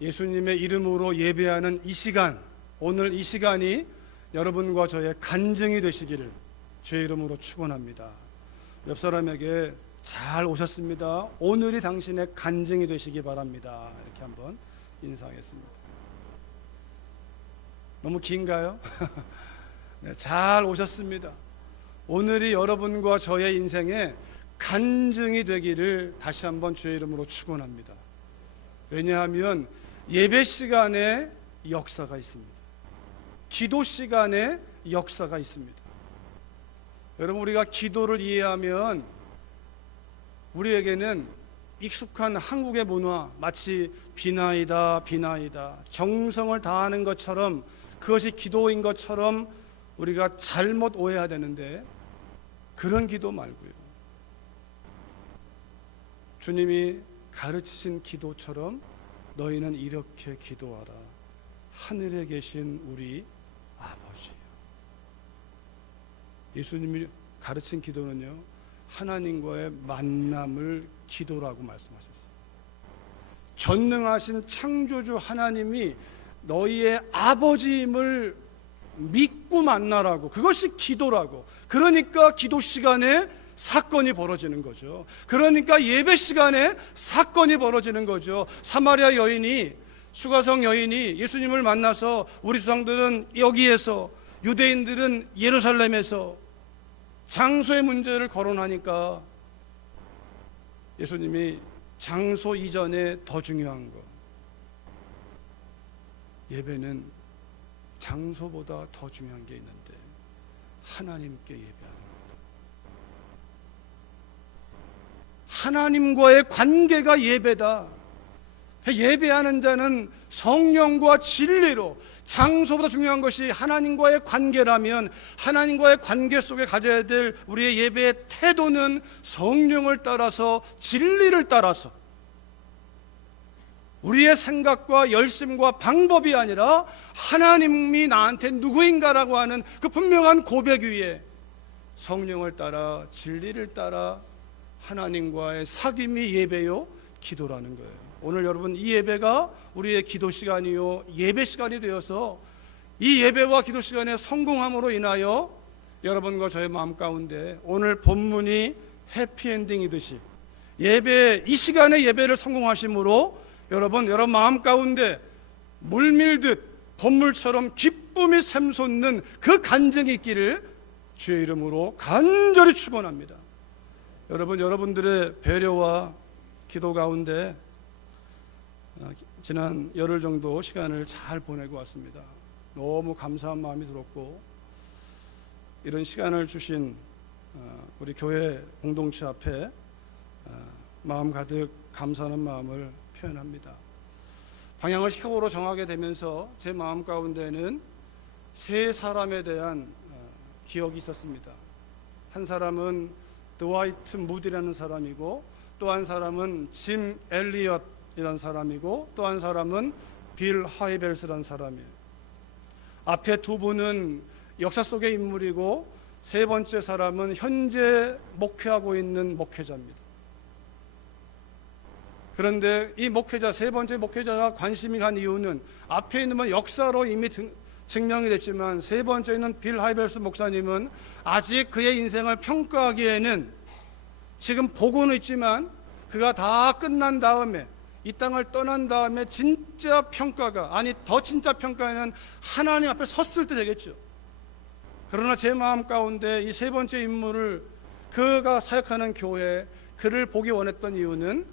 예수님의 이름으로 예배하는 이 시간, 오늘 이 시간이 여러분과 저의 간증이 되시기를 주의 이름으로 축원합니다. 옆 사람에게 잘 오셨습니다. 오늘이 당신의 간증이 되시기 바랍니다. 이렇게 한번 인사하겠습니다. 너무 긴가요? 네, 잘 오셨습니다. 오늘이 여러분과 저의 인생에 간증이 되기를 다시 한번 주의 이름으로 축원합니다. 왜냐하면 예배 시간에 역사가 있습니다. 기도 시간에 역사가 있습니다. 여러분, 우리가 기도를 이해하면 우리에게는 익숙한 한국의 문화, 마치 비나이다 정성을 다하는 것처럼, 그것이 기도인 것처럼 우리가 잘못 오해해야 되는데, 그런 기도 말고요, 주님이 가르치신 기도처럼 너희는 이렇게 기도하라. 하늘에 계신 우리 아버지요. 예수님이 가르친 기도는요, 하나님과의 만남을 기도라고 말씀하셨어요. 전능하신 창조주 하나님이 너희의 아버지임을 믿고 만나라고, 그것이 기도라고. 그러니까 기도 시간에 사건이 벌어지는 거죠. 그러니까 예배 시간에 사건이 벌어지는 거죠. 사마리아 여인이, 수가성 여인이 예수님을 만나서, 우리 조상들은 여기에서, 유대인들은 예루살렘에서 장소의 문제를 거론하니까 예수님이 장소 이전에 더 중요한 거, 예배는 장소보다 더 중요한 게 있는데 하나님께 예배하는 겁니다. 하나님과의 관계가 예배다. 예배하는 자는 성령과 진리로, 장소보다 중요한 것이 하나님과의 관계라면, 하나님과의 관계 속에 가져야 될 우리의 예배의 태도는 성령을 따라서, 진리를 따라서, 우리의 생각과 열심과 방법이 아니라 하나님이 나한테 누구인가라고 하는 그 분명한 고백 위에 성령을 따라, 진리를 따라 하나님과의 사귐이 예배요, 기도라는 거예요. 오늘 여러분, 이 예배가 우리의 기도 시간이요, 예배 시간이 되어서 이 예배와 기도 시간에 성공함으로 인하여 여러분과 저의 마음 가운데 오늘 본문이 해피엔딩이듯이 예배, 이 시간에 예배를 성공하심으로 여러분 마음 가운데 물밀듯 봇물처럼 기쁨이 샘솟는 그 간증이 있기를 주의 이름으로 간절히 축원합니다. 여러분, 여러분들의 배려와 기도 가운데 지난 열흘 정도 시간을 잘 보내고 왔습니다. 너무 감사한 마음이 들었고, 이런 시간을 주신 우리 교회 공동체 앞에 마음 가득 감사하는 마음을 표현합니다. 방향을 시카고로 정하게 되면서 제 마음 가운데는 세 사람에 대한 기억이 있었습니다. 한 사람은 드와이트 무디라는 사람이고, 또 한 사람은 짐 엘리엇이라는 사람이고, 또 한 사람은 빌 하이벨스라는 사람이에요. 앞에 두 분은 역사 속의 인물이고, 세 번째 사람은 현재 목회하고 있는 목회자입니다. 그런데 이 목회자, 세 번째 목회자가 관심이 간 이유는, 앞에 있는 건 역사로 이미 증명이 됐지만, 세 번째는 빌 하이벨스 목사님은 아직 그의 인생을 평가하기에는, 지금 보고는 있지만 그가 다 끝난 다음에, 이 땅을 떠난 다음에 진짜 평가가, 아니 더 진짜 평가는 하나님 앞에 섰을 때 되겠죠. 그러나 제 마음 가운데 이 세 번째 인물을, 그가 사역하는 교회, 그를 보기 원했던 이유는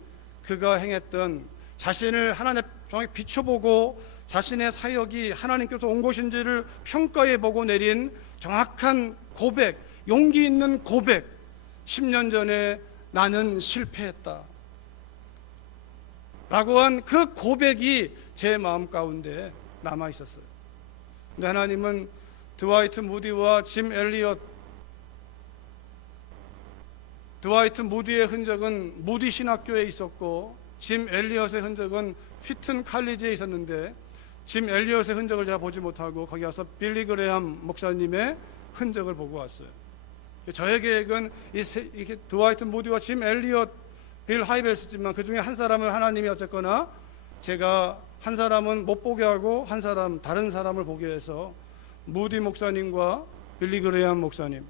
그가 행했던, 자신을 하나님 앞에 비춰보고 자신의 사역이 하나님께서 온 것인지를 평가해보고 내린 정확한 고백, 용기 있는 고백, 10년 전에 나는 실패했다 라고 한 그 고백이 제 마음 가운데 남아 있었어요. 근데 하나님은 드와이트 무디와 짐 엘리엇, 드와이트 무디의 흔적은 무디 신학교에 있었고, 짐 엘리엇의 흔적은 휘튼 칼리지에 있었는데, 짐 엘리엇의 흔적을 제가 보지 못하고 거기 가서 빌리 그레함 목사님의 흔적을 보고 왔어요. 저의 계획은 이렇게 드와이트 무디와 짐 엘리엇, 빌 하이벨스지만 그 중에 한 사람을 하나님이 어쨌거나 제가 한 사람은 못 보게 하고 한 사람 다른 사람을 보게 해서 무디 목사님과 빌리 그레이엄 목사님,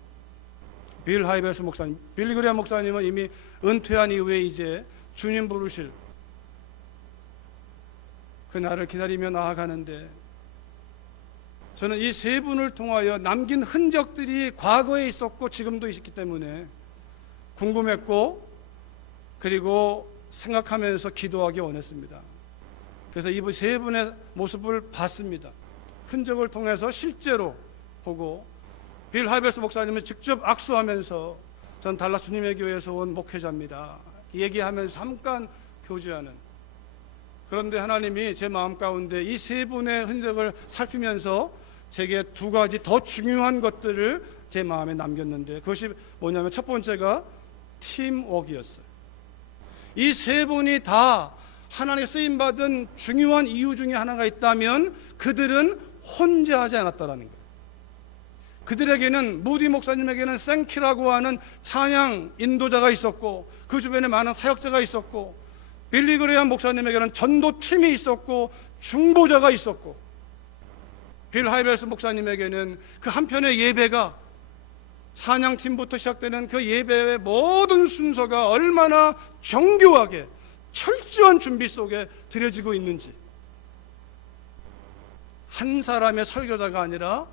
빌 하이벨스 목사님, 빌리 그레이엄 목사님은 이미 은퇴한 이후에 이제 주님 부르실 그 날을 기다리며 나아가는데, 저는 이 세 분을 통하여 남긴 흔적들이 과거에 있었고 지금도 있기 때문에 궁금했고, 그리고 생각하면서 기도하기 원했습니다. 그래서 이 세 분의 모습을 봤습니다. 흔적을 통해서 실제로 보고, 빌 하이벨스 목사님을 직접 악수하면서, 전 달라스 주님의 교회에서 온 목회자입니다, 얘기하면서 잠깐 교제하는. 그런데 하나님이 제 마음 가운데 이 세 분의 흔적을 살피면서 제게 두 가지 더 중요한 것들을 제 마음에 남겼는데, 그것이 뭐냐면 첫 번째가 팀워크였어요. 이 세 분이 다 하나님의 쓰임받은 중요한 이유 중에 하나가 있다면 그들은 혼자 하지 않았다라는 거예요. 그들에게는, 무디 목사님에게는 생키라고 하는 찬양 인도자가 있었고, 그 주변에 많은 사역자가 있었고, 빌리 그레이엄 목사님에게는 전도팀이 있었고 중보자가 있었고, 빌 하이벨스 목사님에게는 그 한편의 예배가, 찬양팀부터 시작되는 그 예배의 모든 순서가 얼마나 정교하게 철저한 준비 속에 드려지고 있는지, 한 사람의 설교자가 아니라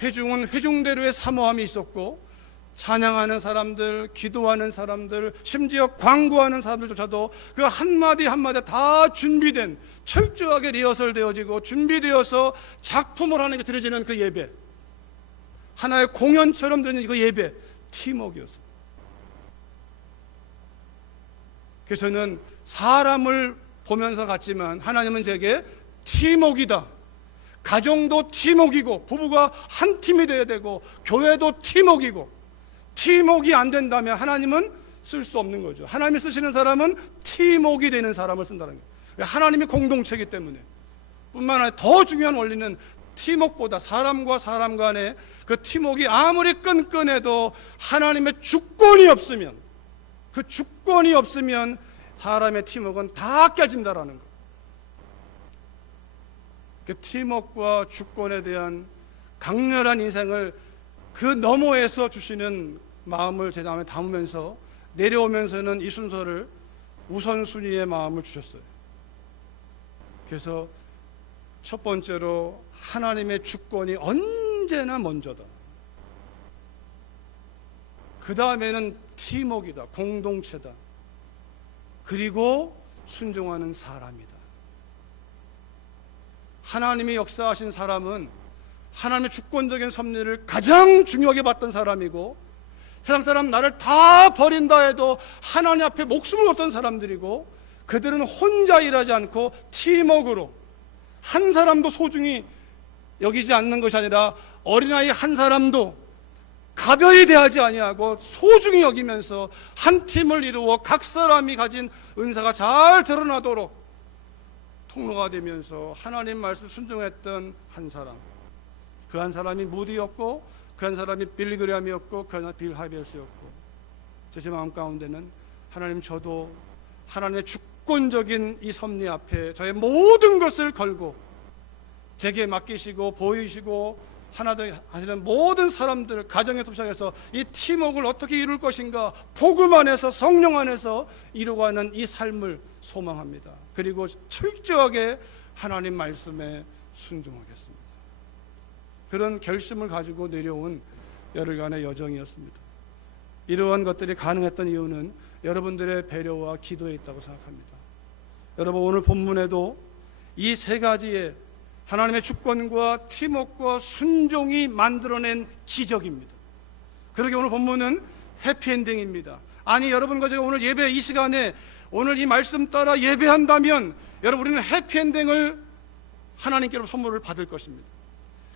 회중은 회중대로의 사모함이 있었고, 찬양하는 사람들, 기도하는 사람들, 심지어 광고하는 사람들조차도 그 한마디 한마디 다 준비된, 철저하게 리허설되어지고 준비되어서 작품을 하는 게 드려지는 그 예배, 하나의 공연처럼 드리는 그 예배, 팀워크였어요. 그래서 저는 사람을 보면서 갔지만 하나님은 제게 팀워크이다, 가정도 팀워크이고 부부가 한 팀이 돼야 되고 교회도 팀워크이고, 팀워크가 안 된다면 하나님은 쓸 수 없는 거죠. 하나님이 쓰시는 사람은 팀워크가 되는 사람을 쓴다는 거예요. 하나님이 공동체이기 때문에. 뿐만 아니라 더 중요한 원리는 팀워크보다 사람과 사람 간의 그 팀워크가 아무리 끈끈해도 하나님의 주권이 없으면, 그 주권이 없으면 사람의 팀워크는 다 깨진다라는 거예요. 그 팀워크와 주권에 대한 강렬한 인생을 그 너머에서 주시는 마음을 제 마음에 담으면서 내려오면서는 이 순서를 우선순위의 마음을 주셨어요. 그래서 첫 번째로 하나님의 주권이 언제나 먼저다. 그 다음에는 팀워크이다, 공동체다. 그리고 순종하는 사람이다. 하나님이 역사하신 사람은 하나님의 주권적인 섭리를 가장 중요하게 봤던 사람이고, 세상 사람 나를 다 버린다 해도 하나님 앞에 목숨을 걸었던 사람들이고, 그들은 혼자 일하지 않고 팀워크로 한 사람도 소중히 여기지 않는 것이 아니라 어린아이 한 사람도 가벼이 대하지 아니하고 소중히 여기면서 한 팀을 이루어 각 사람이 가진 은사가 잘 드러나도록 통로가 되면서 하나님 말씀 순종했던 한 사람, 그 한 사람이 무디였고, 그 한 사람이 빌리 그레이엄이었고, 그 한 사람이 빌 하이벨스였고, 제 마음 가운데는 하나님, 저도 하나님의 주권적인 이 섭리 앞에 저의 모든 것을 걸고 제게 맡기시고 보이시고 하나 더 하시는 모든 사람들, 가정에서 시작해서 이 팀워크를 어떻게 이룰 것인가, 복음 안에서 성령 안에서 이루어가는 이 삶을 소망합니다. 그리고 철저하게 하나님 말씀에 순종하겠습니다. 그런 결심을 가지고 내려온 열흘간의 여정이었습니다. 이러한 것들이 가능했던 이유는 여러분들의 배려와 기도에 있다고 생각합니다. 여러분, 오늘 본문에도 이 세 가지의 하나님의 주권과 팀워크와 순종이 만들어낸 기적입니다. 그러게 오늘 본문은 해피엔딩입니다. 아니, 여러분과 제가 오늘 예배 이 시간에 오늘 이 말씀 따라 예배한다면 여러분, 우리는 해피엔딩을 하나님께로 선물을 받을 것입니다.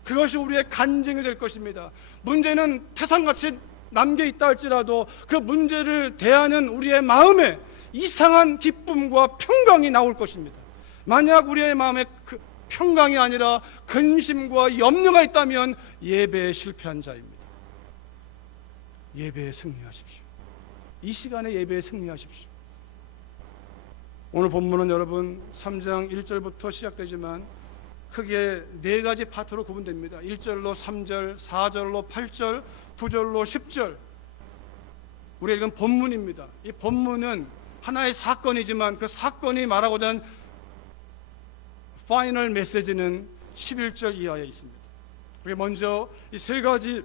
그것이 우리의 간증이 될 것입니다. 문제는 태산같이 남겨있다 할지라도 그 문제를 대하는 우리의 마음에 이상한 기쁨과 평강이 나올 것입니다. 만약 우리의 마음에 그 평강이 아니라 근심과 염려가 있다면 예배에 실패한 자입니다. 예배에 승리하십시오. 이 시간에 예배에 승리하십시오. 오늘 본문은 여러분 3장 1절부터 시작되지만 크게 네 가지 파트로 구분됩니다. 1절로 3절, 4절로 8절, 9절로 10절. 우리가 읽은 본문입니다. 이 본문은 하나의 사건이지만 그 사건이 말하고자 하는 파이널 메시지는 11절 이하에 있습니다. 우리 먼저 이 세 가지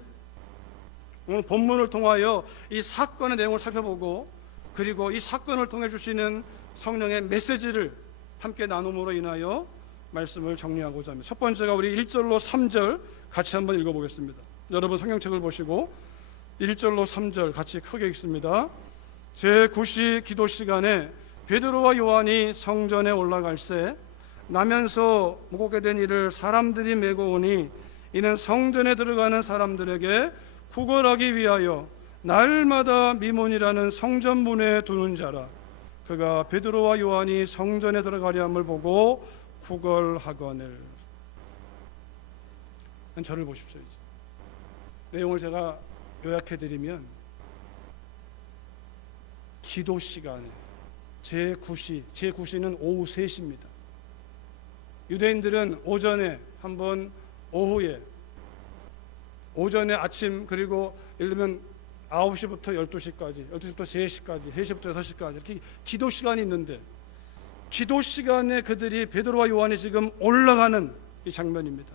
오늘 본문을 통하여 이 사건의 내용을 살펴보고, 그리고 이 사건을 통해 주시는 성령의 메시지를 함께 나눔으로 인하여 말씀을 정리하고자 합니다. 첫 번째가 우리 1절로 3절 같이 한번 읽어보겠습니다. 여러분 성경책을 보시고 1절로 3절 같이 크게 읽습니다. 제9시 기도 시간에 베드로와 요한이 성전에 올라갈새 나면서 무겁게 된 이를 사람들이 메고 오니 이는 성전에 들어가는 사람들에게 구걸하기 위하여 날마다 미문이라는 성전 문에 두는 자라. 그가 베드로와 요한이 성전에 들어가려 함을 보고 구걸하거늘. 저를 보십시오. 이제 내용을 제가 요약해드리면, 기도 시간에 제9시는 오후 3시입니다. 유대인들은 오전에 한번, 오후에, 오전에 아침, 그리고 예를 들면 9시부터 12시까지, 12시부터 3시까지, 3시부터 6시까지 이렇게 기도 시간이 있는데, 기도 시간에 그들이 베드로와 요한이 지금 올라가는 이 장면입니다.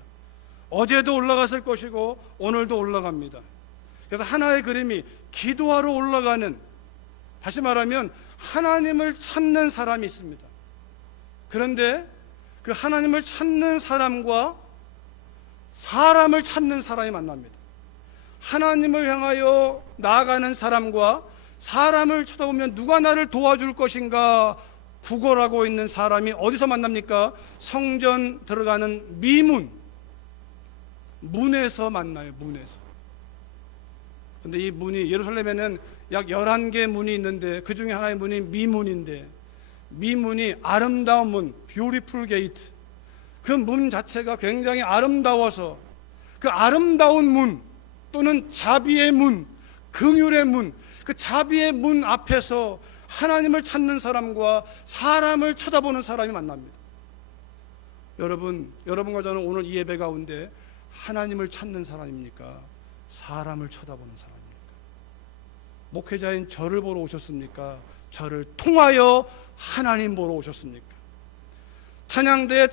어제도 올라갔을 것이고 오늘도 올라갑니다. 그래서 하나의 그림이 기도하러 올라가는, 다시 말하면 하나님을 찾는 사람이 있습니다. 그런데 그 하나님을 찾는 사람과 사람을 찾는 사람이 만납니다. 하나님을 향하여 나아가는 사람과 사람을 쳐다보면 누가 나를 도와줄 것인가 구걸하고 있는 사람이 어디서 만납니까? 성전 들어가는 미문, 문에서 만나요. 문에서. 근데 이 문이, 예루살렘에는 약 11개 문이 있는데 그 중에 하나의 문이 미문인데, 미문이 아름다운 문, beautiful gate, 그 문 자체가 굉장히 아름다워서 그 아름다운 문 또는 자비의 문, 긍휼의 문, 그 자비의 문 앞에서 하나님을 찾는 사람과 사람을 쳐다보는 사람이 만납니다. 여러분과 저는 오늘 이 예배 가운데 하나님을 찾는 사람입니까? 사람을 쳐다보는 사람입니까? 목회자인 저를 보러 오셨습니까? 저를 통하여 하나님 보러 오셨습니까? 찬양대의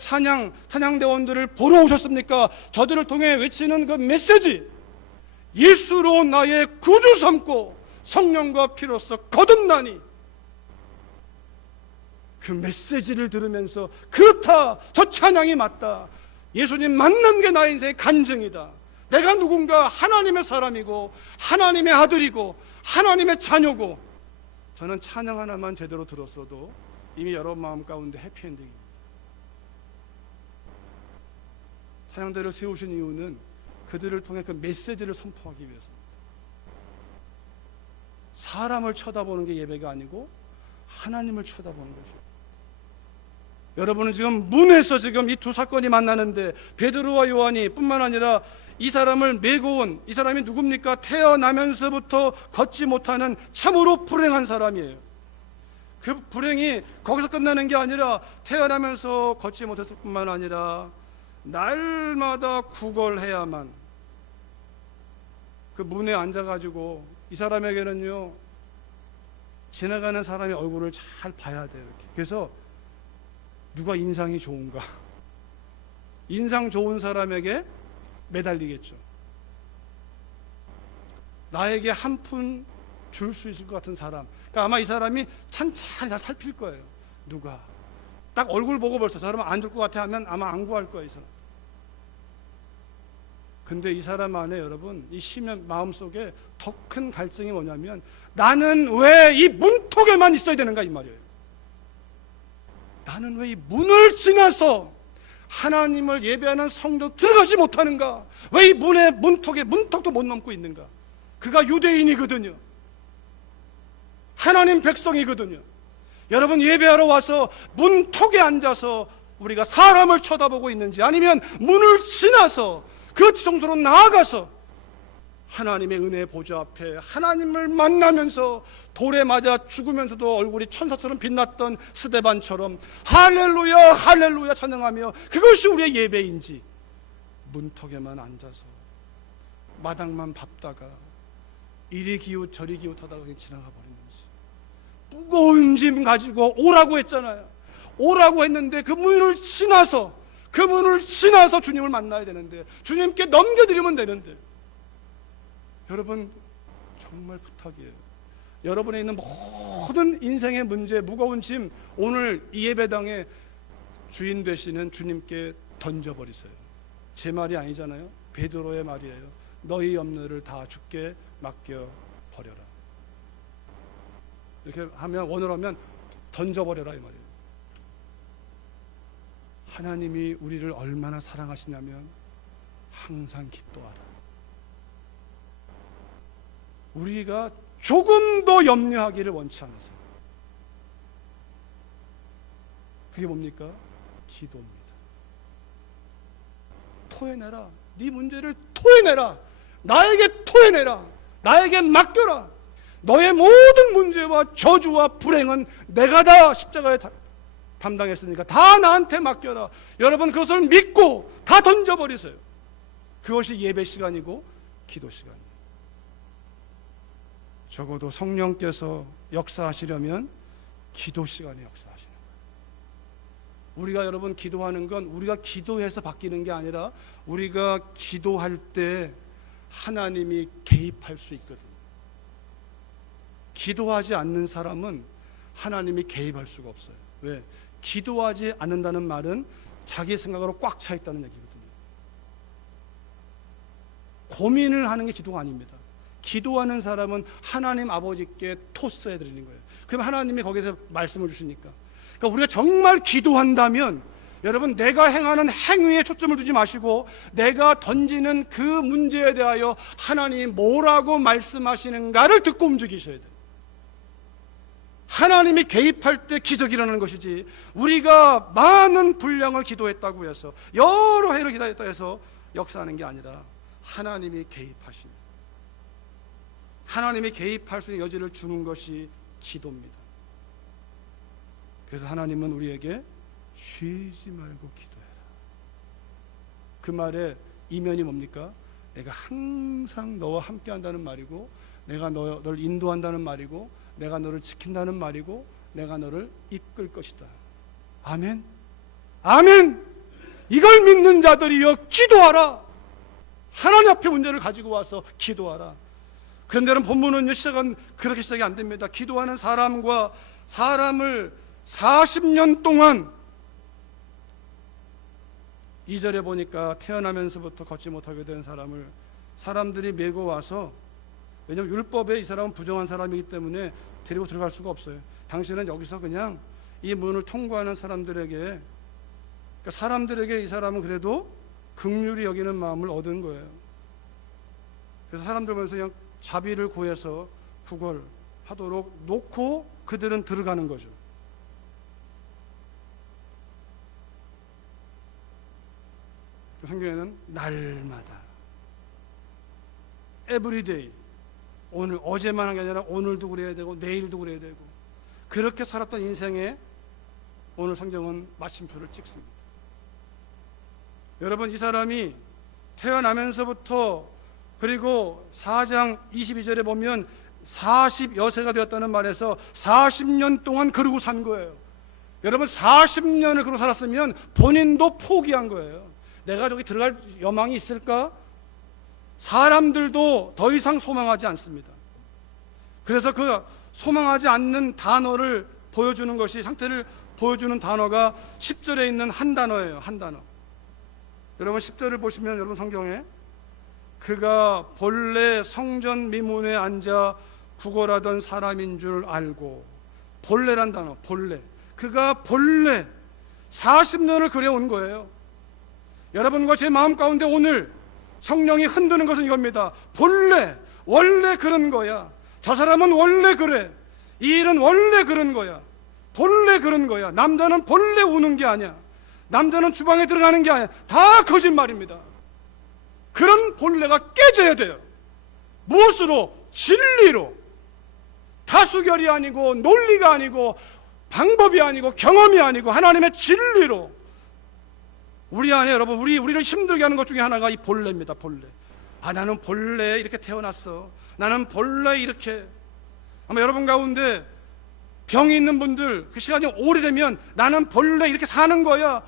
찬양대원들을 보러 오셨습니까? 저들을 통해 외치는 그 메시지, 예수로 나의 구주 삼고 성령과 피로써 거듭나니, 그 메시지를 들으면서 그렇다, 저 찬양이 맞다, 예수님 만난 게 나의 인생의 간증이다, 내가 누군가 하나님의 사람이고 하나님의 아들이고 하나님의 자녀고, 저는 찬양 하나만 제대로 들었어도 이미 여러분 마음 가운데 해피엔딩입니다. 찬양대를 세우신 이유는 그들을 통해 그 메시지를 선포하기 위해서입니다. 사람을 쳐다보는 게 예배가 아니고 하나님을 쳐다보는 거죠. 여러분은 지금 문에서 지금 이 두 사건이 만나는데, 베드로와 요한이 뿐만 아니라 이 사람을 메고 온 이 사람이 누굽니까? 태어나면서부터 걷지 못하는 참으로 불행한 사람이에요. 그 불행이 거기서 끝나는 게 아니라 태어나면서 걷지 못했을 뿐만 아니라 날마다 구걸해야만, 그 문에 앉아가지고 이 사람에게는요 지나가는 사람의 얼굴을 잘 봐야 돼요. 이렇게. 그래서 누가 인상이 좋은가, 인상 좋은 사람에게 매달리겠죠. 나에게 한 푼 줄 수 있을 것 같은 사람, 그러니까 아마 이 사람이 찬찬히 잘 살필 거예요. 누가 딱 얼굴 보고 벌써 저 사람은 안 줄 것 같아 하면 아마 안 구할 거예요, 이 사람. 근데 이 사람 안에, 여러분, 이 심연 마음속에 더 큰 갈증이 뭐냐면, 나는 왜 이 문턱에만 있어야 되는가, 이 말이에요. 나는 왜 이 문을 지나서 하나님을 예배하는 성전 들어가지 못하는가? 왜 이 문의 문턱도 못 넘고 있는가? 그가 유대인이거든요. 하나님 백성이거든요. 여러분, 예배하러 와서 문턱에 앉아서 우리가 사람을 쳐다보고 있는지, 아니면 문을 지나서 그 정도로 나아가서 하나님의 은혜 보좌 앞에 하나님을 만나면서 돌에 맞아 죽으면서도 얼굴이 천사처럼 빛났던 스데반처럼 할렐루야 할렐루야 찬양하며 그것이 우리의 예배인지, 문턱에만 앉아서 마당만 밟다가 이리 기웃 저리 기웃하다가 그냥 지나가 버리는지, 무거운 짐 가지고 오라고 했잖아요. 오라고 했는데 그 문을 지나서 주님을 만나야 되는데, 주님께 넘겨드리면 되는데, 여러분 정말 부탁이에요. 여러분에 있는 모든 인생의 문제, 무거운 짐 오늘 이 예배당에 주인 되시는 주님께 던져버리세요. 제 말이 아니잖아요. 베드로의 말이에요. 너희 염려를 다 주께 맡겨버려라. 이렇게 하면, 원어로 하면 던져버려라 이 말이에요. 하나님이 우리를 얼마나 사랑하시냐면 항상 기도하라. 우리가 조금도 염려하기를 원치 않으세요. 그게 뭡니까? 기도입니다. 토해내라. 네 문제를 토해내라. 나에게 토해내라. 나에게 맡겨라. 너의 모든 문제와 저주와 불행은 내가 다 십자가에 담당했으니까 다 나한테 맡겨라. 여러분 그것을 믿고 다 던져버리세요. 그것이 예배 시간이고 기도 시간이에요. 적어도 성령께서 역사하시려면 기도 시간에 역사하시는 거예요. 우리가 여러분 기도하는 건 우리가 기도해서 바뀌는 게 아니라 우리가 기도할 때 하나님이 개입할 수 있거든요. 기도하지 않는 사람은 하나님이 개입할 수가 없어요. 왜? 기도하지 않는다는 말은 자기 생각으로 꽉 차 있다는 얘기거든요. 고민을 하는 게 기도가 아닙니다. 기도하는 사람은 하나님 아버지께 토스해 드리는 거예요. 그럼 하나님이 거기서 말씀을 주시니까. 그러니까 우리가 정말 기도한다면 여러분, 내가 행하는 행위에 초점을 두지 마시고 내가 던지는 그 문제에 대하여 하나님이 뭐라고 말씀하시는가를 듣고 움직이셔야 돼요. 하나님이 개입할 때 기적이 일어나는 것이지, 우리가 많은 분량을 기도했다고 해서 여러 해를 기도했다고 해서 역사하는 게 아니라 하나님이 개입하십니다. 하나님이 개입할 수 있는 여지를 주는 것이 기도입니다. 그래서 하나님은 우리에게 쉬지 말고 기도해라. 그 말의 이면이 뭡니까? 내가 항상 너와 함께 한다는 말이고, 내가 너를 인도한다는 말이고, 내가 너를 지킨다는 말이고, 내가 너를 이끌 것이다. 아멘. 아멘. 이걸 믿는 자들이여 기도하라. 하나님 앞에 문제를 가지고 와서 기도하라. 그런데 본문은요, 시작은 그렇게 시작이 안 됩니다. 기도하는 사람과 사람을 40년 동안, 2절에 보니까 태어나면서부터 걷지 못하게 된 사람을 사람들이 메고 와서, 왜냐하면 율법에 이 사람은 부정한 사람이기 때문에 데리고 들어갈 수가 없어요. 당신은 여기서 그냥 이 문을 통과하는 사람들에게, 그러니까 사람들에게 이 사람은 그래도 긍휼히 여기는 마음을 얻은 거예요. 그래서 사람들 보면서 그냥 자비를 구해서 구걸하도록 놓고 그들은 들어가는 거죠. 성경에는 날마다, everyday, 오늘, 어제만 한 게 아니라 오늘도 그래야 되고 내일도 그래야 되고, 그렇게 살았던 인생에 오늘 성경은 마침표를 찍습니다. 여러분, 이 사람이 태어나면서부터, 그리고 4장 22절에 보면 40여세가 되었다는 말에서 40년 동안 그러고 산 거예요. 여러분, 40년을 그러고 살았으면 본인도 포기한 거예요. 내가 저기 들어갈 여망이 있을까? 사람들도 더 이상 소망하지 않습니다. 그래서 그 소망하지 않는 단어를 보여주는 것이, 상태를 보여주는 단어가 10절에 있는 한 단어예요. 한 단어. 여러분 10절을 보시면, 여러분 성경에, 그가 본래 성전 미문에 앉아 구걸하던 사람인 줄 알고, 본래란 단어, 본래. 그가 본래 40년을 그래온 거예요. 여러분과 제 마음 가운데 오늘 성령이 흔드는 것은 이겁니다. 본래, 원래 그런 거야. 저 사람은 원래 그래. 이 일은 원래 그런 거야. 본래 그런 거야. 남자는 본래 우는 게 아니야. 남자는 주방에 들어가는 게 아니야. 다 거짓말입니다. 그런 본래가 깨져야 돼요. 무엇으로? 진리로. 다수결이 아니고 논리가 아니고 방법이 아니고 경험이 아니고 하나님의 진리로. 우리 안에 여러분 우리를 힘들게 하는 것 중에 하나가 이 본래입니다. 본래. 나는 본래 이렇게 태어났어. 나는 본래 이렇게. 아마 여러분 가운데 병이 있는 분들 그 시간이 오래되면 나는 본래 이렇게 사는 거야.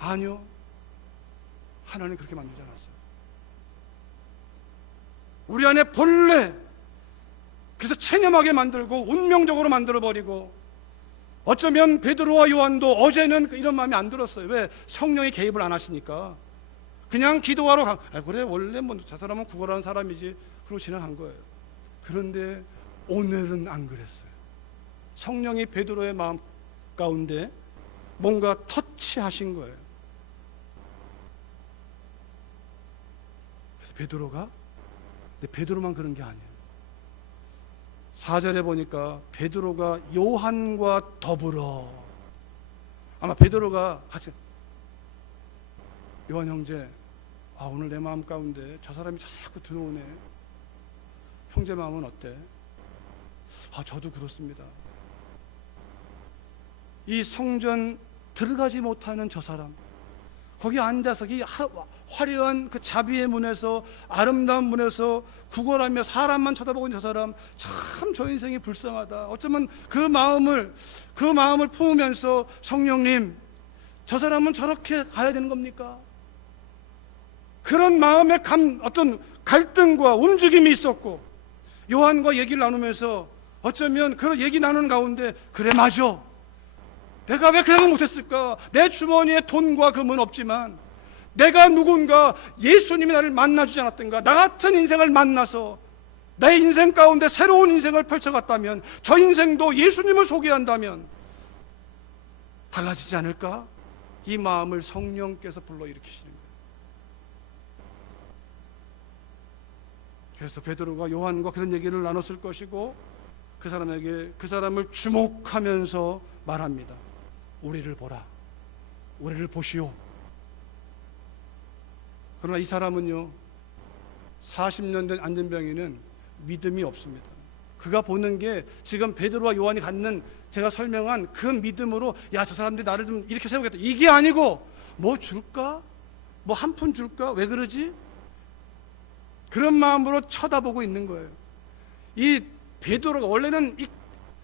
아니요. 하나님 그렇게 만들지 않았어요. 우리 안에 본래, 그래서 체념하게 만들고 운명적으로 만들어버리고, 어쩌면 베드로와 요한도 어제는 이런 마음이 안 들었어요. 왜? 성령이 개입을 안 하시니까. 그냥 기도하러 그래 원래 뭐 저 사람은 구걸하는 사람이지, 그러고 지나간 거예요. 그런데 오늘은 안 그랬어요. 성령이 베드로의 마음 가운데 뭔가 터치하신 거예요. 그래서 근데 베드로만 그런 게 아니에요. 4절에 보니까 베드로가 요한과 더불어, 아마 베드로가 같이, 요한 형제, 오늘 내 마음 가운데 저 사람이 자꾸 들어오네. 형제 마음은 어때? 저도 그렇습니다. 이 성전 들어가지 못하는 저 사람, 거기 앉아서 이 화려한 그 자비의 문에서, 아름다운 문에서 구걸하며 사람만 쳐다보고 있는 저 사람, 참 저 인생이 불쌍하다. 어쩌면 그 마음을 품으면서, 성령님, 저 사람은 저렇게 가야 되는 겁니까? 그런 마음의 어떤 갈등과 움직임이 있었고, 요한과 얘기를 나누면서 어쩌면 그런 얘기 나누는 가운데, 그래 맞아, 내가 왜 그 생각 못했을까? 내 주머니에 돈과 금은 없지만 내가 누군가 예수님이 나를 만나주지 않았던가? 나 같은 인생을 만나서 내 인생 가운데 새로운 인생을 펼쳐갔다면, 저 인생도 예수님을 소개한다면 달라지지 않을까? 이 마음을 성령께서 불러일으키시는 거예요. 그래서 베드로가 요한과 그런 얘기를 나눴을 것이고, 그 사람을 주목하면서 말합니다. 우리를 보라. 우리를 보시오. 그러나 이 사람은요, 40년 된 안진병이는 믿음이 없습니다. 그가 보는 게 지금 베드로와 요한이 갖는, 제가 설명한 그 믿음으로, 야, 저 사람들이 나를 좀 이렇게 세우겠다, 이게 아니고, 뭐 줄까? 뭐 한 푼 줄까? 왜 그러지? 그런 마음으로 쳐다보고 있는 거예요. 이 베드로가 원래는 이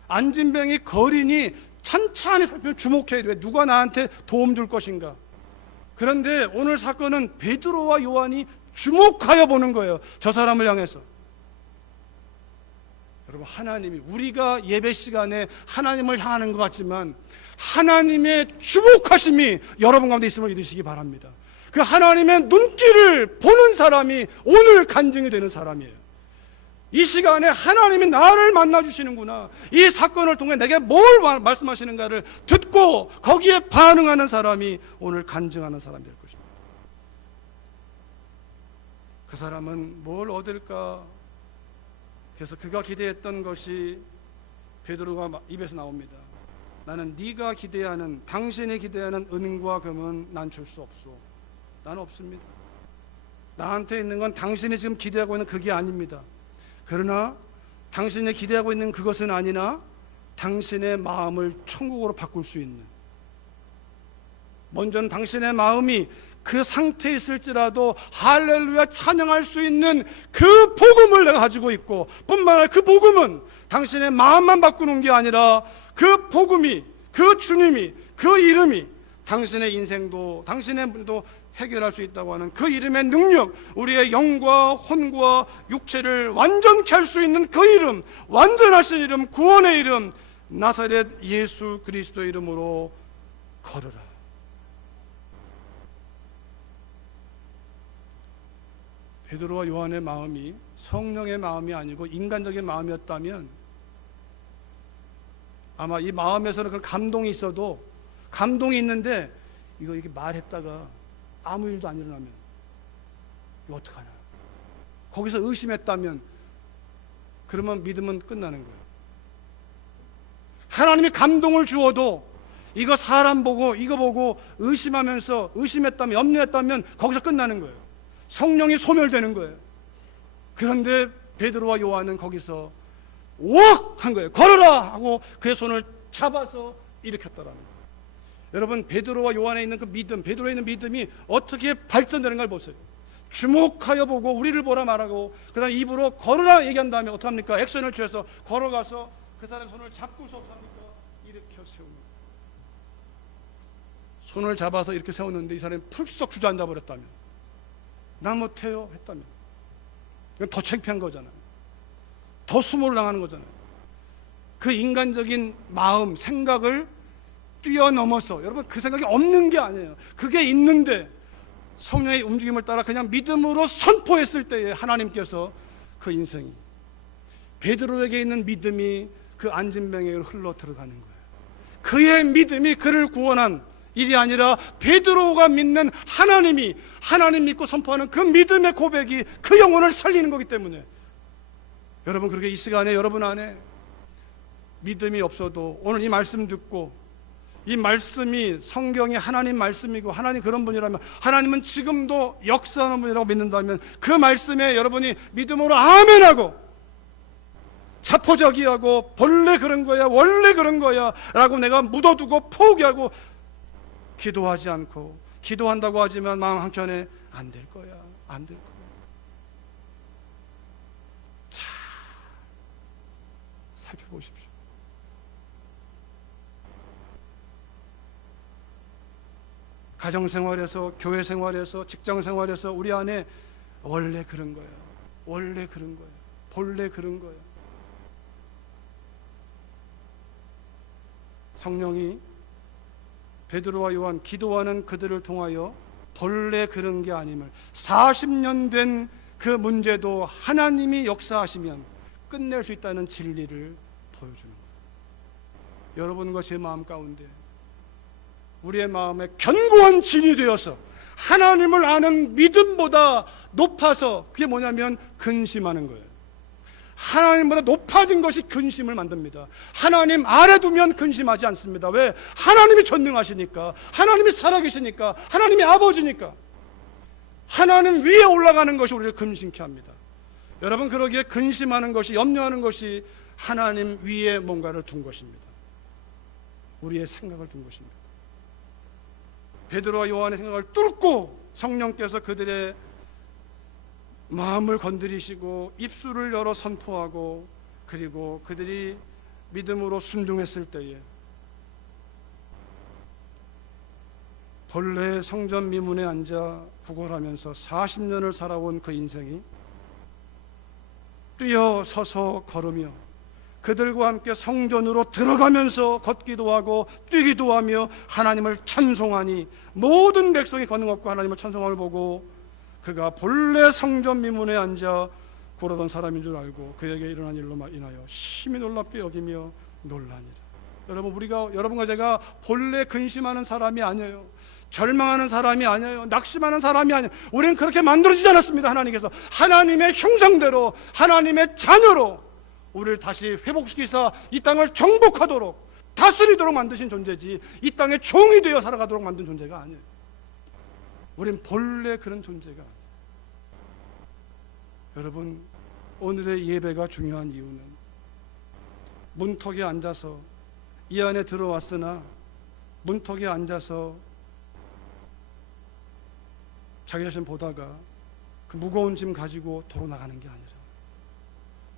안진병이 거리니 찬찬히 살펴 주목해야 돼. 누가 나한테 도움 줄 것인가? 그런데 오늘 사건은 베드로와 요한이 주목하여 보는 거예요. 저 사람을 향해서. 여러분, 하나님이, 우리가 예배 시간에 하나님을 향하는 것 같지만 하나님의 주목하심이 여러분 가운데 있음을 믿으시기 바랍니다. 그 하나님의 눈길을 보는 사람이 오늘 간증이 되는 사람이에요. 이 시간에 하나님이 나를 만나주시는구나, 이 사건을 통해 내게 뭘 말씀하시는가를 듣고 거기에 반응하는 사람이 오늘 간증하는 사람이 될 것입니다. 그 사람은 뭘 얻을까? 그래서 그가 기대했던 것이 베드로가 입에서 나옵니다. 나는 네가 기대하는, 당신이 기대하는 은과 금은 난 줄 수 없소. 나는 없습니다. 나한테 있는 건 당신이 지금 기대하고 있는 그게 아닙니다. 그러나 당신이 기대하고 있는 그것은 아니나 당신의 마음을 천국으로 바꿀 수 있는, 먼저는 당신의 마음이 그 상태에 있을지라도 할렐루야 찬양할 수 있는 그 복음을 내가 가지고 있고, 뿐만 아니라 그 복음은 당신의 마음만 바꾸는 게 아니라 그 복음이, 그 주님이, 그 이름이 당신의 인생도, 당신의 문도 해결할 수 있다고 하는 그 이름의 능력, 우리의 영과 혼과 육체를 완전케 할 수 있는 그 이름, 완전하신 이름, 구원의 이름, 나사렛 예수 그리스도의 이름으로 걸으라. 베드로와 요한의 마음이 성령의 마음이 아니고 인간적인 마음이었다면, 아마 이 마음에서는 그런 감동이 있어도, 감동이 있는데 이렇게 말했다가 아무 일도 안 일어나면 이거 어떡하나, 거기서 의심했다면 그러면 믿음은 끝나는 거예요. 하나님이 감동을 주어도 이거 사람 보고, 이거 보고 의심하면서, 의심했다면, 염려했다면 거기서 끝나는 거예요. 성령이 소멸되는 거예요. 그런데 베드로와 요한은 거기서 옥! 한 거예요. 걸어라! 하고 그의 손을 잡아서 일으켰더라는 거예요. 여러분, 베드로와 요한에 있는 그 믿음, 베드로에 있는 믿음이 어떻게 발전되는 걸 보세요. 주목하여 보고 우리를 보라 말하고 그 다음에 입으로 걸어라 얘기한 다음에 어떻게 합니까? 액션을 취해서 걸어가서 그 사람 손을 잡고서 어떻게 합니까? 일으켜 세웁니다. 손을 잡아서 이렇게 세웠는데 이 사람이 풀썩 주저앉아 버렸다면, 나 못해요 했다면, 이건 더 창피한 거잖아요. 더 수모를 당하는 거잖아요. 그 인간적인 마음, 생각을 뛰어넘어서, 여러분 그 생각이 없는 게 아니에요. 그게 있는데 성령의 움직임을 따라 그냥 믿음으로 선포했을 때에 하나님께서 그 인생이, 베드로에게 있는 믿음이 그 안진뱅이로 흘러 들어가는 거예요. 그의 믿음이 그를 구원한 일이 아니라 베드로가 믿는 하나님이, 하나님 믿고 선포하는 그 믿음의 고백이 그 영혼을 살리는 거기 때문에, 여러분 그렇게 이 시간에 여러분 안에 믿음이 없어도 오늘 이 말씀 듣고, 이 말씀이 성경이 하나님 말씀이고 하나님 그런 분이라면, 하나님은 지금도 역사하는 분이라고 믿는다면 그 말씀에 여러분이 믿음으로 아멘하고 자포자기하고 본래 그런 거야, 원래 그런 거야 라고 내가 묻어두고 포기하고 기도하지 않고, 기도한다고 하지만 마음 한켠에 안 될 거야, 안 될 거야. 자, 살펴보십시오. 가정생활에서, 교회생활에서, 직장생활에서 우리 안에 원래 그런 거야, 원래 그런 거야, 본래 그런 거야. 성령이 베드로와 요한, 기도하는 그들을 통하여 본래 그런 게 아님을, 40년 된 그 문제도 하나님이 역사하시면 끝낼 수 있다는 진리를 보여주는 거예요. 여러분과 제 마음 가운데 우리의 마음에 견고한 진이 되어서 하나님을 아는 믿음보다 높아서, 그게 뭐냐면 근심하는 거예요. 하나님보다 높아진 것이 근심을 만듭니다. 하나님 아래 두면 근심하지 않습니다. 왜? 하나님이 전능하시니까, 하나님이 살아계시니까, 하나님이 아버지니까. 하나님 위에 올라가는 것이 우리를 근심케 합니다. 여러분, 그러기에 근심하는 것이, 염려하는 것이 하나님 위에 뭔가를 둔 것입니다. 우리의 생각을 둔 것입니다. 베드로와 요한의 생각을 뚫고 성령께서 그들의 마음을 건드리시고 입술을 열어 선포하고, 그리고 그들이 믿음으로 순종했을 때에 본래 성전 미문에 앉아 구걸하면서 40년을 살아온 그 인생이 뛰어서서 걸으며 그들과 함께 성전으로 들어가면서 걷기도 하고 뛰기도 하며 하나님을 찬송하니, 모든 백성이 걷는 것과 하나님을 찬송함을 보고 그가 본래 성전 미문에 앉아 구르던 사람인 줄 알고 그에게 일어난 일로 인하여 심히 놀랍게 여기며 놀라니라. 여러분, 여러분과 제가 본래 근심하는 사람이 아니에요. 절망하는 사람이 아니에요. 낙심하는 사람이 아니에요. 우리는 그렇게 만들어지지 않았습니다. 하나님께서 하나님의 형상대로, 하나님의 자녀로 우리를 다시 회복시키사 이 땅을 정복하도록, 다스리도록 만드신 존재지, 이 땅의 종이 되어 살아가도록 만든 존재가 아니에요. 우린 본래 그런 존재가 아니에요. 여러분, 오늘의 예배가 중요한 이유는 문턱에 앉아서, 이 안에 들어왔으나 문턱에 앉아서 자기 자신 보다가 그 무거운 짐 가지고 도로 나가는 게 아니라,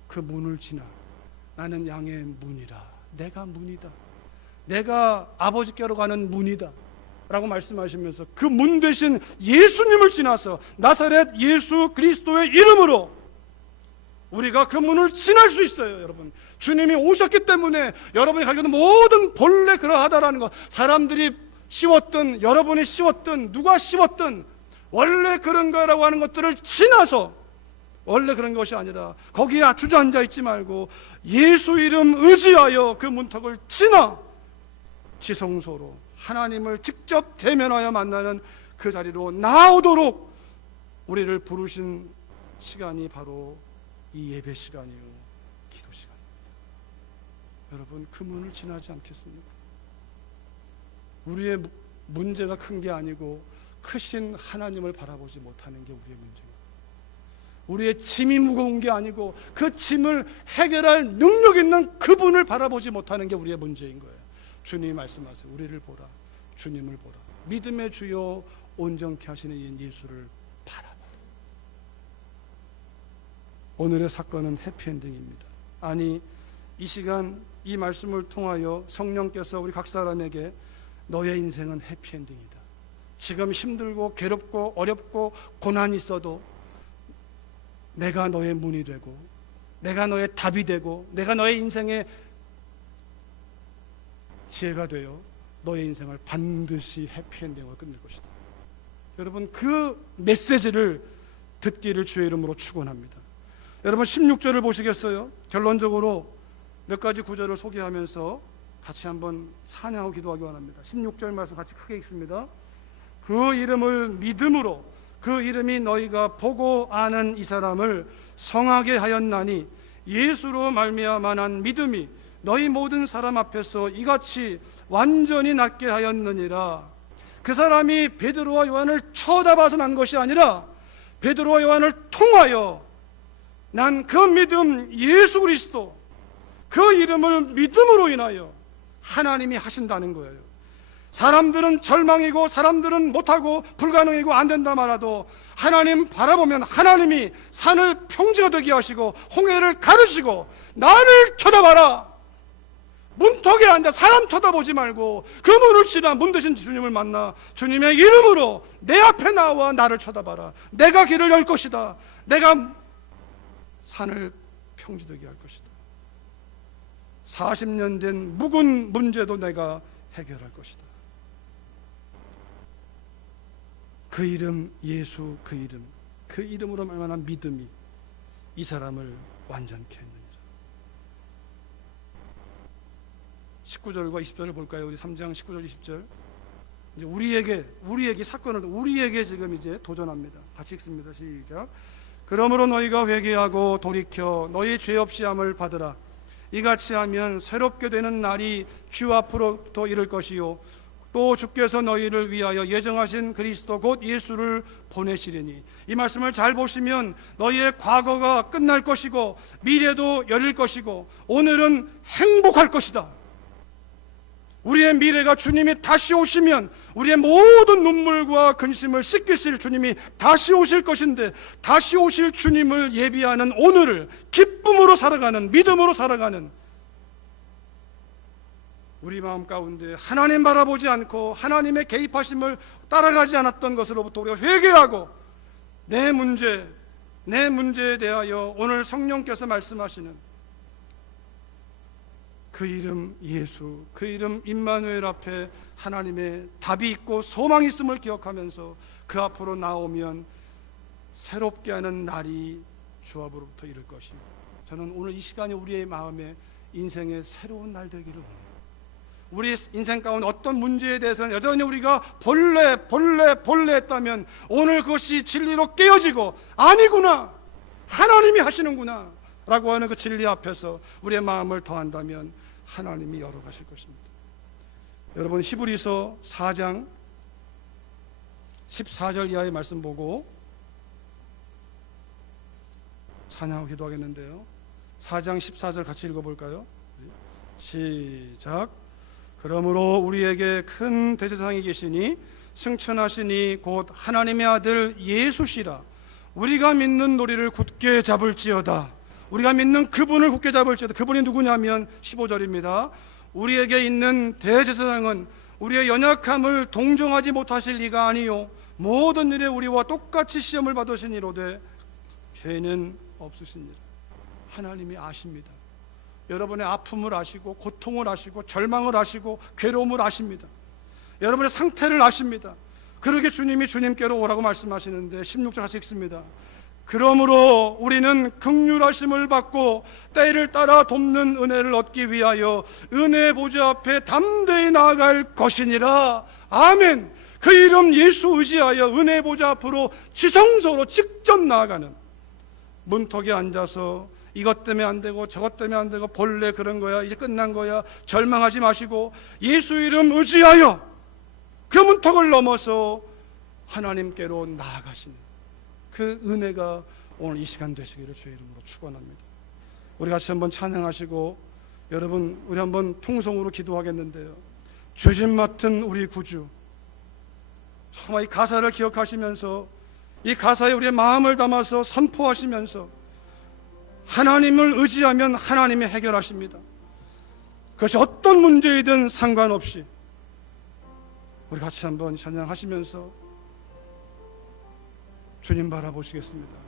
그 문을 지나 나는 양의 문이다, 내가 문이다, 내가 아버지께로 가는 문이다 라고 말씀하시면서 그 문 대신 예수님을 지나서 나사렛 예수 그리스도의 이름으로 우리가 그 문을 지날 수 있어요. 여러분, 주님이 오셨기 때문에 여러분이 가지고 있는 모든 본래 그러하다라는 것, 사람들이 씌웠든 여러분이 씌웠든 누가 씌웠든 원래 그런 거라고 하는 것들을 지나서, 원래 그런 것이 아니라 거기에 주저앉아 있지 말고 예수 이름 의지하여 그 문턱을 지나 지성소로 하나님을 직접 대면하여 만나는 그 자리로 나오도록 우리를 부르신 시간이 바로 이 예배 시간이요, 기도 시간입니다. 여러분, 그 문을 지나지 않겠습니까? 우리의 문제가 큰 게 아니고 크신 하나님을 바라보지 못하는 게 우리의 문제입니다. 우리의 짐이 무거운 게 아니고 그 짐을 해결할 능력 있는 그분을 바라보지 못하는 게 우리의 문제인 거예요. 주님이 말씀하세요. 우리를 보라. 주님을 보라. 믿음의 주요 온전케 하시는 이 예수를 바라봐. 오늘의 사건은 해피엔딩입니다. 아니, 이 시간 이 말씀을 통하여 성령께서 우리 각 사람에게 너의 인생은 해피엔딩이다. 지금 힘들고 괴롭고 어렵고 고난이 있어도 내가 너의 문이 되고 내가 너의 답이 되고 내가 너의 인생의 지혜가 되어 너의 인생을 반드시 해피엔딩으로 끝낼 것이다. 여러분, 그 메시지를 듣기를 주의 이름으로 축원합니다. 여러분, 16절을 보시겠어요? 결론적으로 몇 가지 구절을 소개하면서 같이 한번 찬양하고 기도하기 원합니다. 16절 말씀 같이 크게 읽습니다. 그 이름을 믿음으로, 그 이름이 너희가 보고 아는 이 사람을 성하게 하였나니 예수로 말미암아 난 믿음이 너희 모든 사람 앞에서 이같이 완전히 낫게 하였느니라. 그 사람이 베드로와 요한을 쳐다봐서 난 것이 아니라 베드로와 요한을 통하여 난 그 믿음, 예수 그리스도, 그 이름을 믿음으로 인하여 하나님이 하신다는 거예요. 사람들은 절망이고 사람들은 못하고 불가능이고 안 된다 말아도 하나님 바라보면 하나님이 산을 평지가 되게 하시고 홍해를 가르시고 나를 쳐다봐라. 문턱에 앉아 사람 쳐다보지 말고 그 문을 지나 문 대신 주님을 만나 주님의 이름으로 내 앞에 나와 나를 쳐다봐라. 내가 길을 열 것이다. 내가 산을 평지되게 할 것이다. 40년 된 묵은 문제도 내가 해결할 것이다. 그 이름 예수, 그 이름으로 말만한 믿음이 이 사람을 완전케 했느니라. 19절과 20절을 볼까요? 우리 3장 19절 20절. 이제 우리에게 사건을 우리에게 지금 이제 도전합니다. 같이 읽습니다. 시작. 그러므로 너희가 회개하고 돌이켜 너희 죄 없이 함을 받으라. 이같이 하면 새롭게 되는 날이 주 앞으로부터 이를 것이요 또 주께서 너희를 위하여 예정하신 그리스도 곧 예수를 보내시리니. 이 말씀을 잘 보시면 너희의 과거가 끝날 것이고 미래도 열릴 것이고 오늘은 행복할 것이다. 우리의 미래가 주님이 다시 오시면 우리의 모든 눈물과 근심을 씻기실 주님이 다시 오실 것인데, 다시 오실 주님을 예비하는 오늘을 기쁨으로 살아가는, 믿음으로 살아가는 우리 마음 가운데 하나님 바라보지 않고 하나님의 개입하심을 따라가지 않았던 것으로부터 우리가 회개하고 내 문제에 대하여 오늘 성령께서 말씀하시는 그 이름 예수, 그 이름 임마누엘 앞에 하나님의 답이 있고 소망이 있음을 기억하면서 그 앞으로 나오면 새롭게 하는 날이 주 앞으로부터 이를 것입니다. 저는 오늘 이 시간이 우리의 마음에 인생의 새로운 날 되기를 원해요. 우리 인생 가운데 어떤 문제에 대해서는 여전히 우리가 본래 했다면 오늘 그것이 진리로 깨어지고 아니구나, 하나님이 하시는구나 라고 하는 그 진리 앞에서 우리의 마음을 더한다면 하나님이 열어가실 것입니다. 여러분, 히브리서 4장 14절 이하의 말씀 보고 찬양하고 기도하겠는데요. 4장 14절 같이 읽어볼까요? 시작. 그러므로 우리에게 큰 대제사장이 계시니 승천하시니 곧 하나님의 아들 예수시라. 우리가 믿는 도리를 굳게 잡을지어다. 우리가 믿는 그분을 굳게 잡을지어다. 그분이 누구냐면 15절입니다. 우리에게 있는 대제사장은 우리의 연약함을 동정하지 못하실 이가 아니요 모든 일에 우리와 똑같이 시험을 받으시니로되 죄는 없으시니라. 하나님이 아십니다. 여러분의 아픔을 아시고 고통을 아시고 절망을 아시고 괴로움을 아십니다. 여러분의 상태를 아십니다. 그러게 주님이 주님께로 오라고 말씀하시는데 16절 같이 읽습니다. 그러므로 우리는 긍휼하심을 받고 때를 따라 돕는 은혜를 얻기 위하여 은혜 보좌 앞에 담대히 나아갈 것이니라. 아멘. 그 이름 예수 의지하여 은혜 보좌 앞으로 지성소로 직접 나아가는, 문턱에 앉아서 이것 때문에 안 되고 저것 때문에 안 되고 본래 그런 거야, 이제 끝난 거야, 절망하지 마시고 예수 이름 의지하여 그 문턱을 넘어서 하나님께로 나아가시는 그 은혜가 오늘 이 시간 되시기를 주의 이름으로 축원합니다. 우리 같이 한번 찬양하시고 여러분 우리 한번 통성으로 기도하겠는데요. 죄짐 맡은 우리 구주, 정말 이 가사를 기억하시면서 이 가사에 우리의 마음을 담아서 선포하시면서 하나님을 의지하면 하나님이 해결하십니다. 그것이 어떤 문제이든 상관없이 우리 같이 한번 찬양하시면서 주님 바라보시겠습니다.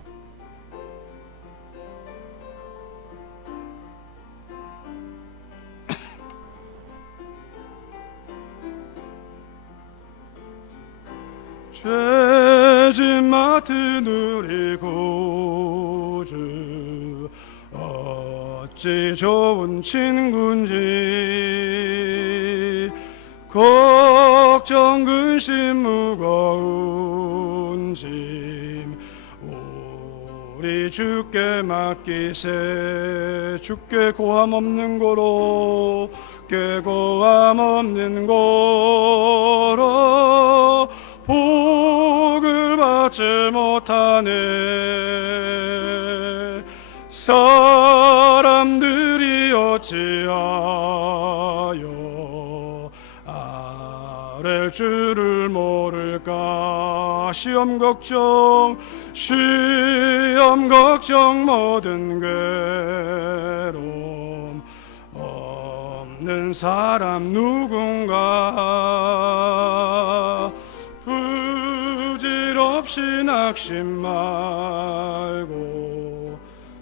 죄짐 맡은 우리 구주, 어찌 좋은 친구인지, 걱정 근심 무거운 짐 우리 주께 맡기세. 주께 고함 없는 고로, 께 고함 없는 고로 복을 받지 못하네. 사람들이 어찌하여 아랠 줄을 모를까. 시험 걱정 모든 괴로움 없는 사람 누군가. 부질없이 낙심 말고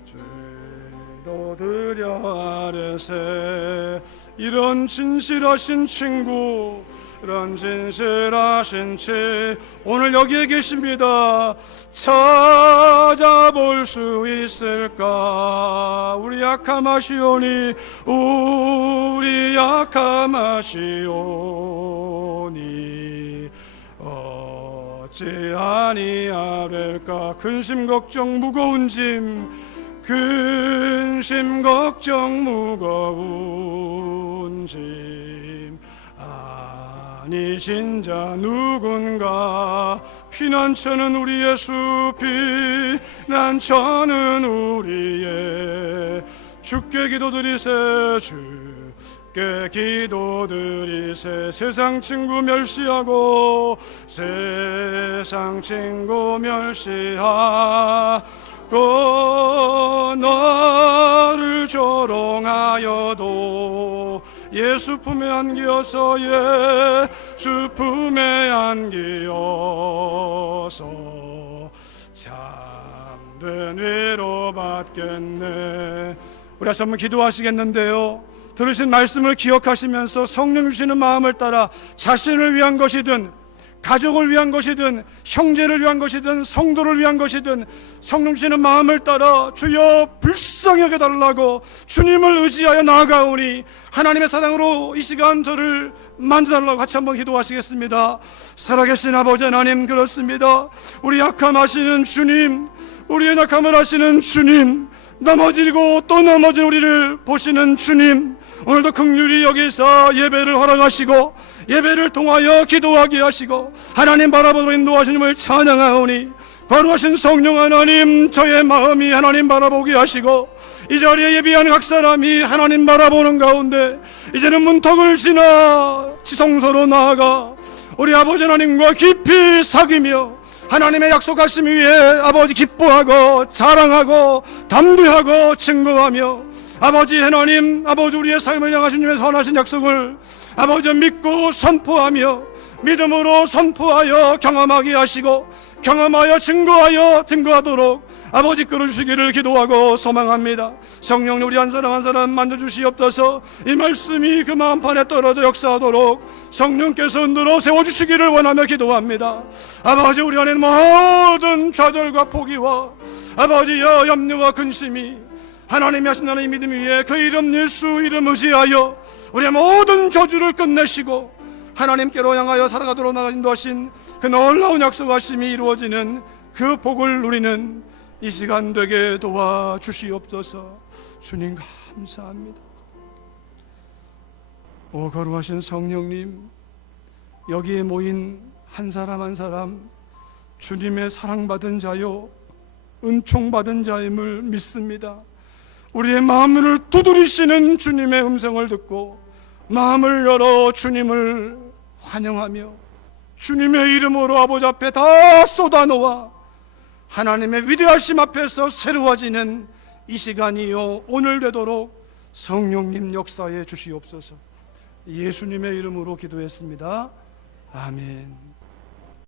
죄로 드려 아뢰세. 이런 진실하신 친구, 이런 진실하신 치 오늘 여기에 계십니다. 찾아볼 수 있을까. 우리 약함하시오니, 우리 약함하시오니 어찌 아니하릴까. 근심 걱정 무거운 짐, 근심 걱정 무거운 짐 아니신 자 누군가. 피난처는 우리의 수, 피난처는 우리의. 주께 기도드리세, 주께 기도드리세. 세상 친구 멸시하고, 세상 친구 멸시하고, 너를 조롱하여도 예수 품에 안기어서, 예수 품에 안기어서 참된 위로 받겠네. 우리 다시 한번 기도하시겠는데요. 들으신 말씀을 기억하시면서 성령 주시는 마음을 따라 자신을 위한 것이든 가족을 위한 것이든 형제를 위한 것이든 성도를 위한 것이든 성령 주시는 마음을 따라 주여 불쌍히 여겨달라고 주님을 의지하여 나아가오니 하나님의 사랑으로 이 시간 저를 만져달라고 같이 한번 기도하시겠습니다. 살아계신 아버지 하나님, 그렇습니다. 우리 약함하시는 주님, 우리의 약함을 하시는 주님, 넘어지고 또 넘어진 우리를 보시는 주님, 오늘도 긍휼히 여기서 예배를 허락하시고 예배를 통하여 기도하게 하시고 하나님 바라보고 인도하신 님을 찬양하오니, 거룩하신 성령 하나님, 저의 마음이 하나님 바라보게 하시고 이 자리에 예비한 각 사람이 하나님 바라보는 가운데 이제는 문턱을 지나 지성소로 나아가 우리 아버지 하나님과 깊이 사귀며 하나님의 약속하심 위에 아버지 기뻐하고 자랑하고 담대하고 증거하며 아버지 하나님, 아버지 우리의 삶을 향하신 주님의 선하신 약속을 아버지 믿고 선포하며 믿음으로 선포하여 경험하게 하시고 경험하여 증거하도록 아버지 끌어주시기를 기도하고 소망합니다. 성령 우리 한 사람 한 사람 만져주시옵소서. 이 말씀이 그 마음판에 떨어져 역사하도록 성령께서 흔들어 세워주시기를 원하며 기도합니다. 아버지 우리 안에 모든 좌절과 포기와 아버지여 염려와 근심이 하나님이 하신 나의 믿음 위에 그 이름 예수 이름 의지하여 우리의 모든 저주를 끝내시고 하나님께로 향하여 살아가도록 인도하신 그 놀라운 약속하심이 이루어지는 그 복을 누리는 이 시간 되게 도와주시옵소서. 주님 감사합니다. 오 거룩하신 성령님, 여기에 모인 한 사람 한 사람 주님의 사랑받은 자요, 은총받은 자임을 믿습니다. 우리의 마음을 두드리시는 주님의 음성을 듣고 마음을 열어 주님을 환영하며 주님의 이름으로 아버지 앞에 다 쏟아놓아 하나님의 위대하심 앞에서 새로워지는 이 시간이요 오늘 되도록 성령님 역사해 주시옵소서. 예수님의 이름으로 기도했습니다. 아멘.